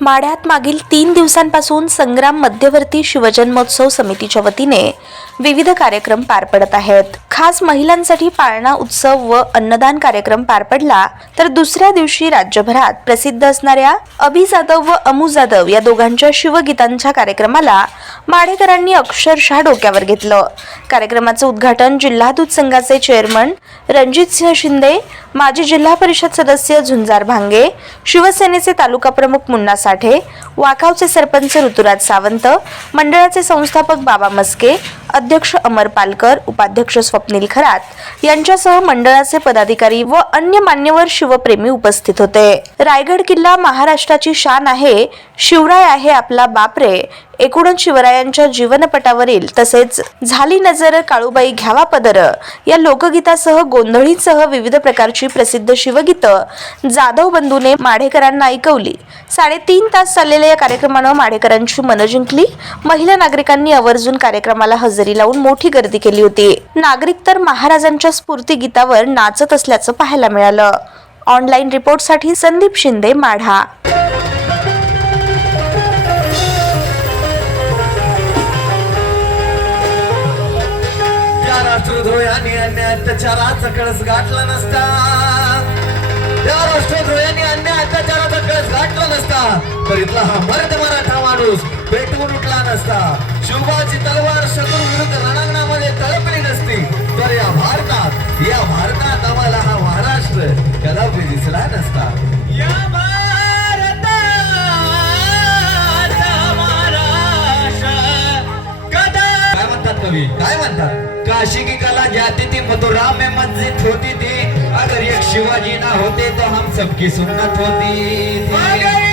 माढ्यात मागील तीन दिवसांपासून संग्राम मध्यवर्ती शिवजन्मोत्सव समितीच्या वतीने विविध कार्यक्रम पार पडत आहेत. खास महिलांसाठी पाळणा उत्सव व अन्नदान कार्यक्रम पार पडला तर दुसऱ्या दिवशी राज्यभरात प्रसिद्ध असणाऱ्या अभि जाधव व अमू जाधव या दोघांच्या शिवगीतांच्या कार्यक्रमाला माढेकरांनी अक्षरशः डोक्यावर घेतलं. कार्यक्रमाचं उद्घाटन जिल्हा दूध संघाचे चेअरमन रणजितसिंह शिंदे माजी जिल्हा परिषद सदस्य झुंजार भांगे शिवसेनेचे तालुका प्रमुख मुन्ना साठे वाखावचे सरपंच ऋतुराज सावंत मंडळाचे संस्थापक बाबा मस्के अध्यक्ष अमर पालकर उपाध्यक्ष स्वप्नील खरात यांच्यासह मंडळाचे पदाधिकारी व अन्य मान्यवर शिवप्रेमी उपस्थित होते. रायगड किल्ला महाराष्ट्राची शान आहे शिवराय आहे आपला बापरे. एकूणच शिवरायांच्या जीवनपटावरील तसेच झाली नजर काळूबाई घ्यावा पदर या लोकगीतासह गोंधळीसह विविध प्रकारची प्रसिद्ध शिवगीतं जाधव बंधूने माढेकरांना ऐकवली. साडेतीन तास चाललेल्या या कार्यक्रमानं माढेकरांची मनं जिंकली. महिला नागरिकांनी आवर्जून कार्यक्रमाला हजेरी हजेरी लावून मोठी गर्दी केली होती. नागरिक तर महाराजांच्या स्फूर्ती गीतावर नाचत असल्याचं पाहायला मिळालं. ऑनलाईन रिपोर्टसाठी संदीप शिंदे माढा. राष्ट्रद्रोहाने अन्य अत्याचाराचा कळस गाठला नसता. त्या राष्ट्रद्रोहाने अन्य अत्याचाराचा कळस गाठला नसता. तर इथला हा मर्द मराठा माणूस पेटवून उठला नसता. शिवबाची तलवार शत्रू काशी की कला जाती थी मथुरा में मस्जिद होती थी। अगर एक शिवाजी ना होते तो हम सबकी सुन्नत होती थी।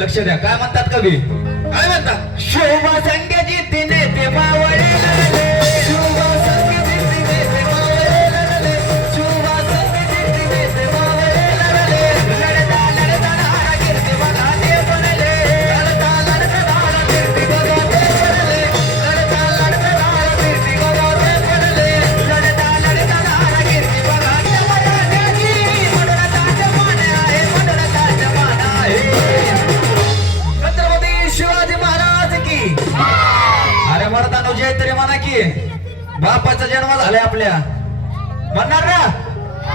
लक्ष द्या. काय म्हणतात कवी? काय म्हणतात शोभा संग्याची तिने ते मावळे बापाचा जन्म झालाय आपल्या. म्हणणार ना?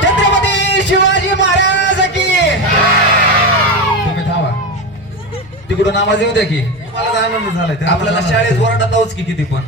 छत्रपती शिवाजी महाराज की. तुम्ही थांबा. तिकडून आवाज येऊ द्या की. मला आनंद झालाय आपल्याला शाळेत ओरडत आहोत की किती पण.